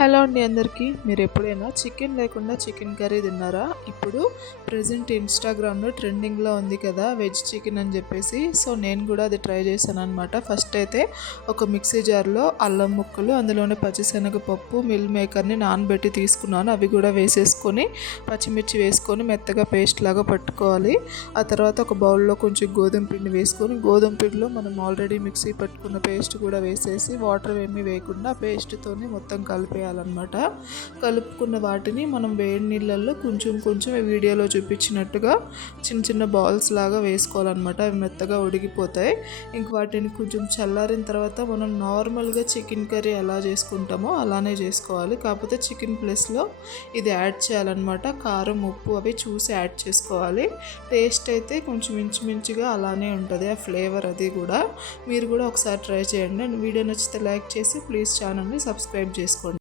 Hello అండి అందరికీ. మీరు ఎప్పుడైనా చికెన్ లేకుండా చికెన్ కర్రీ తిన్నారా? ఇప్పుడు ప్రెజెంట్ ఇన్స్టాగ్రామ్లో ట్రెండింగ్లో ఉంది కదా వెజ్ చికెన్ అని చెప్పేసి. సో నేను కూడా అది ట్రై చేశాను అనమాట. ఫస్ట్ అయితే ఒక మిక్సీ జార్లో అల్లం ముక్కలు, అందులోనే పచ్చిశనగపప్పు, మిల్ మేకర్ని నానబెట్టి తీసుకున్నాను. అవి కూడా వేసేసుకొని పచ్చిమిర్చి వేసుకొని మెత్తగా పేస్ట్ లాగా పట్టుకోవాలి. ఆ తర్వాత ఒక బౌల్లో కొంచెం గోధుమ పిండి వేసుకొని, గోధుమ పిండిలో మనం ఆల్రెడీ మిక్సీ పట్టుకున్న పేస్ట్ కూడా వేసేసి వాటర్ ఏమీ వేయకుండా పేస్ట్తోని మొత్తం కలిపేయాలన్నమాట. కలుపుకున్న వాటిని మనం వేడి నీళ్ళల్లో కొంచెం కొంచెం వీడియోలో చూపించినట్టుగా చిన్న చిన్న బాల్స్ లాగా వేసుకోవాలన్నమాట. అవి మెత్తగా ఉడికిపోతాయి. ఇంక వాటిని కొంచెం చల్లారిన తర్వాత మనం నార్మల్గా చికెన్ కర్రీ ఎలా చేసుకుంటామో అలానే చేసుకోవాలి. కాకపోతే చికెన్ ప్లేస్లో ఇది యాడ్ చేయాలన్నమాట. కారం, ఉప్పు అవి చూసి యాడ్ చేసుకోవాలి. టేస్ట్ అయితే కొంచెం ఇంచుమించుగా అలానే ఉంటుంది, ఆ ఫ్లేవర్ అది కూడా. మీరు కూడా ఒకసారి ట్రై చేయండి. వీడియో నచ్చితే లైక్ చేసి ప్లీజ్ ఛానల్ని సబ్స్క్రైబ్ చేసుకోండి.